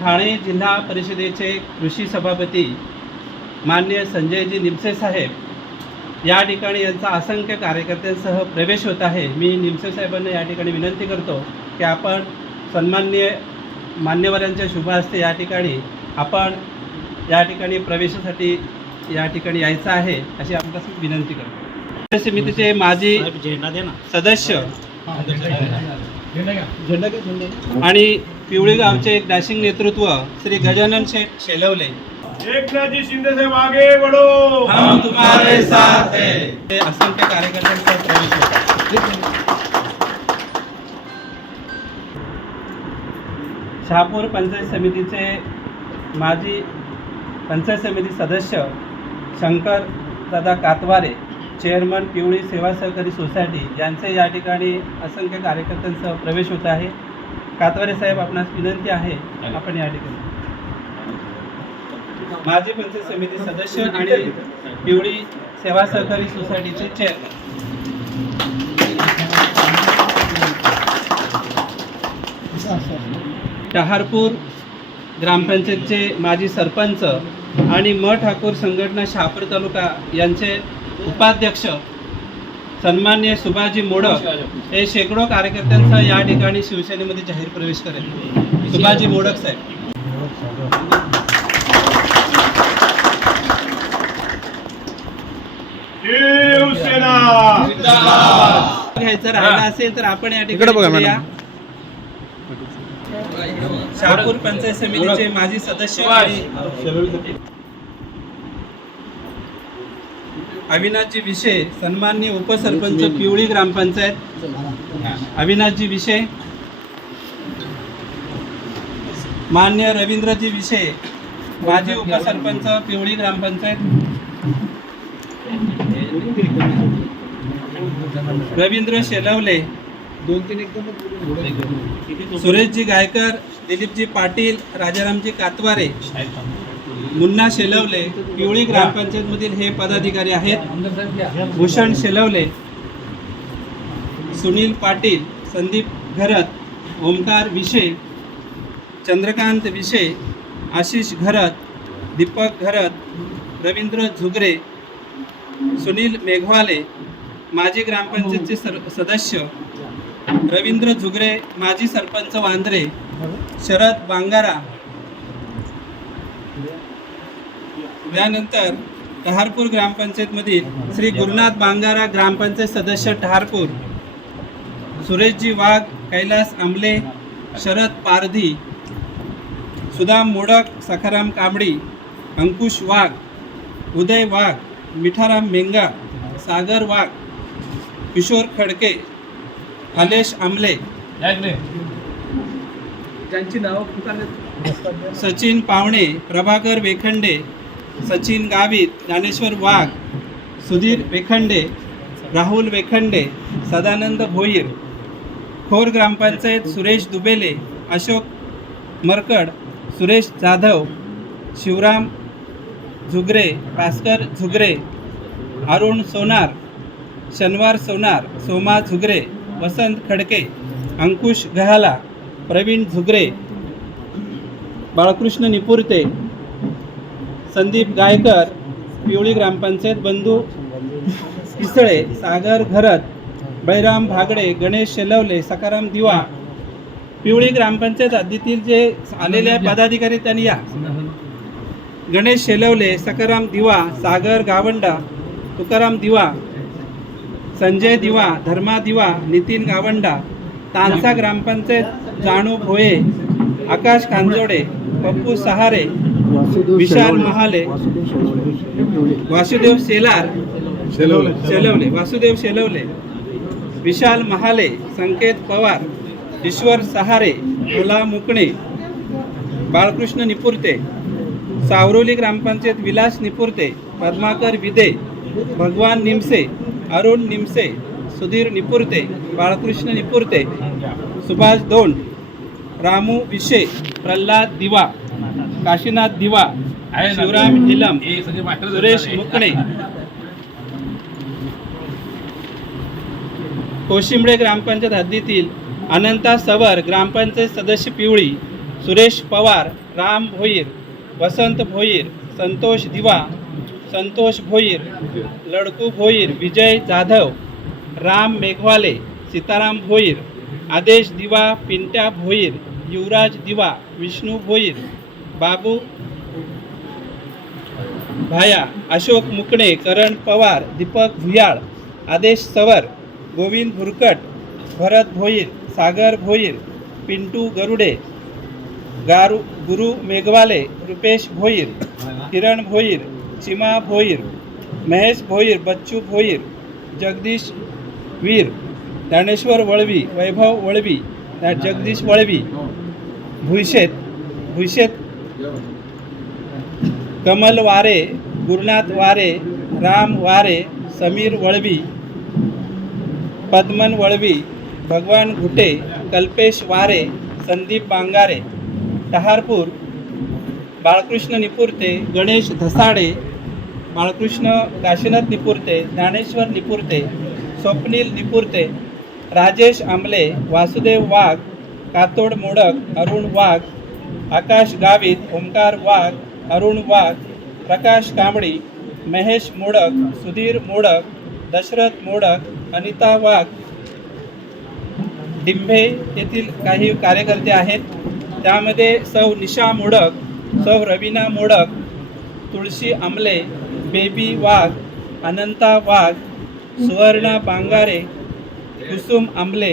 ठाणे जिल्हा परिषदेचे कृषी सभापती मान्य संजयजी निमसे साहेब या ठिकाणी यांचा असंख्य कार्यकर्त्यांसह प्रवेश होत आहे. मी निमसे साहेबांना या ठिकाणी विनंती करतो की आपण सन्माननीय मान्यवरांच्या शुभ हस्ते या ठिकाणी आपण या ठिकाणी प्रवेशासाठी या ठिकाणी यायचं आहे अशी आपल्यास विनंती करतो. समितीचे माजी सदस्य आणि पिवळी गावचे एक डॅशिंग नेतृत्व श्री गजानन शेठ शेलवले. एकनाथजी शिंदे साहेब आगे बढ़ो हम तुम्हारे साथ हैं. ते असंख्य कार्यकर्त्यांचा प्रवेश होता. शहापूर पंचायत समितीचे माजी पंचायत समिती सदस्य शंकर दादा कातवारे चेअरमन पिवळी सेवा सहकारी सोसायटी यांचे या ठिकाणी असंख्य कार्यकर्त्यांसह प्रवेश होत आहे. कातवारे साहेब आपणास विनंती आहे आपण या ठिकाणी माजी पंचायत समिती सदस्य आणि पिवळी सेवा सहकारी सोसायटीचे चेअरमन. टहारपूर ग्रामपंचायतचे माजी सरपंच आणि म ठाकूर संघटना शहापूर तालुका यांचे उपाध्यक्ष सन्मान्य सुभाषजी मोडक हे शेकडो कार्यकर्त्यांसह या ठिकाणी शिवसेनेमध्ये जाहीर प्रवेश करेल. सुभाषजी मोडक साहेब. घ्यायचं राहिलं असेल तर आपण या ठिकाणी. शहापूर पंचायत समितीचे माजी सदस्य आणि अविनाशजी विषय सन्माननीय उपसरपंच पिवळी ग्रामपंचायत. अविनाशजी विषय. मान्य रवींद्रजी विषय. माजी उपसरपंच पिवळी ग्रामपंचायत. रवींद्र शेलवले. सुरेशजी गायकर दिलीपजी पाटील राजारामजी कातवारे. मुन्ना शेलवले पिवळी ग्रामपंचायतमधील हे पदाधिकारी आहेत. भूषण शेलवले सुनील पाटील संदीप घरत ओमकार विषे चंद्रकांत विषे आशिष घरत दीपक घरत रवींद्र झुगरे सुनील मेघवाले माजी ग्रामपंचायतचे सर सदस्य रवींद्र झुगरे माजी सरपंच वांद्रे शरद बांगारा त्यानंतर टहारपूर ग्रामपंचायतमधील श्री गुरुनाथ बांगारा ग्रामपंचायत सदस्य टहारपूर सुरेशजी वाघ कैलास आंबले शरद पारधी सुदाम मोडक सखाराम कांबडी अंकुश वाघ उदय वाघ मिठाराम मेंगा सागर वाघ किशोर खडके हलेश नावं सचिन पावणे प्रभाकर वेखंडे सचिन गावित ज्ञानेश्वर वाघ सुधीर वेखंडे राहुल वेखंडे सदानंद भोईर खोर ग्रामपंचायत सुरेश दुबेले अशोक मरकड सुरेश जाधव शिवराम झुगरे भास्कर झुगरे अरुण सोनार शनिवार सोनार सोमा झुगरे वसंत खडके अंकुश गहाला प्रवीण झुगरे बाळकृष्ण निपुरते संदीप गायकर पिवळी ग्रामपंचायत बंधू पिसळे सागर घरत बैराम भागडे गणेश शेलवले सकाराम दिवा पिवळी ग्रामपंचायत हद्दीतील जे आलेले पदाधिकारी त्यांनी या. गणेश शेलवले सकाराम दिवा सागर गावंडा तुकाराम दिवा संजय दिवा धर्मा दिवा नितीन गावंडा तानसा ग्रामपंचायत जाणू भोये आकाश कांजोडे पप्पू सहारे विशाल महाले. वासुदेव शेलार. शेलवले. वासुदेव शेलवले. विशाल महाले. संकेत पवार. ईश्वर सहारे. मुला मुकणे. बाळकृष्ण निपुरते. सावरोली ग्रामपंचायत विलास निपुरते. पद्माकर विदे. भगवान निमसे. अरुण निमसे. सुधीर निपुरते. बाळकृष्ण निपुरते. सुभाष दोंड रामू विशे. प्रल्हाद दिवा. काशीनाथ दिवा शिवराम हिलम सुरेश मुकणे कोशिंबळे ग्रामपंचायत हद्दीतील अनंता सवर ग्रामपंचायत सदस्य पिवळी सुरेश पवार राम भोईर वसंत भोईर संतोष दिवा संतोष भोईर लडकू भोईर विजय जाधव राम मेघवाले सीताराम भोईर आदेश दिवा पिंट्या भोईर युवराज दिवा विष्णू भोईर बाबू भाया अशोक मुकणे करण पवार दीपक भुयाळ आदेश सवर गोविंद भुरकट भरत भोईर सागर भोईर पिंटू गरुडे गारू गुरु मेघवाले रुपेश भोईर किरण भोईर चिमा भोईर महेश भोईर बच्चू भोईर जगदीश वीर ज्ञानेश्वर वळवी वैभव वळवी जगदीश वळवी भुईशेत भुईशेत कमल वारे गुरुनाथ वारे राम वारे समीर वळवी पद्मन वळवी भगवान घुटे कल्पेश वारे संदीप बांगारे टहारपूर बाळकृष्ण निपुरते गणेश धसाडे बाळकृष्ण काशीनाथ निपुरते ज्ञानेश्वर निपुरते स्वप्नील निपुरते राजेश आंबले वासुदेव वाघ कातोड मोडक अरुण वाघ आकाश गावित ओंकार वाघ अरुण वाघ प्रकाश कांबळी महेश मोडक सुधीर मोडक दशरथ मोडक अनिता वाघ. डिंभे येथील काही कार्यकर्ते आहेत. त्यामध्ये सौ निशा मोडक सौ रवीना मोडक तुळशी आमले बेबी वाघ अनंता वाघ सुवर्णा बांगारे कुसुम आंबले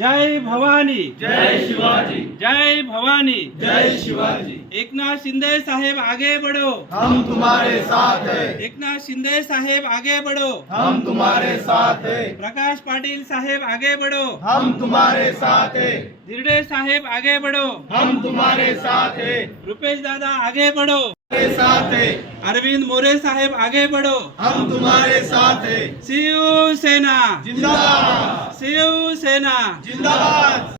जय भवानी. जय शिवाजी. जय भवानी. जय शिवाजी. एकनाथ शिंदे साहेब आगे बढ़ो. हम तुम्हारे साथ है. एकनाथ शिंदे साहेब आगे बढ़ो. हम तुम्हारे साथ है. प्रकाश पाटील साहेब आगे बढ़ो. हम तुम्हारे साथ है. दिरडे साहेब आगे बढ़ो. हम तुम्हारे साथ है. रुपेश दादा आगे बढ़ो. साथ है। अरविंद मोरे साहेब आगे बढ़ो। हम तुम्हारे साथ है। शिवसेना। जिंदाबाद। शिवसेना। जिंदाबाद।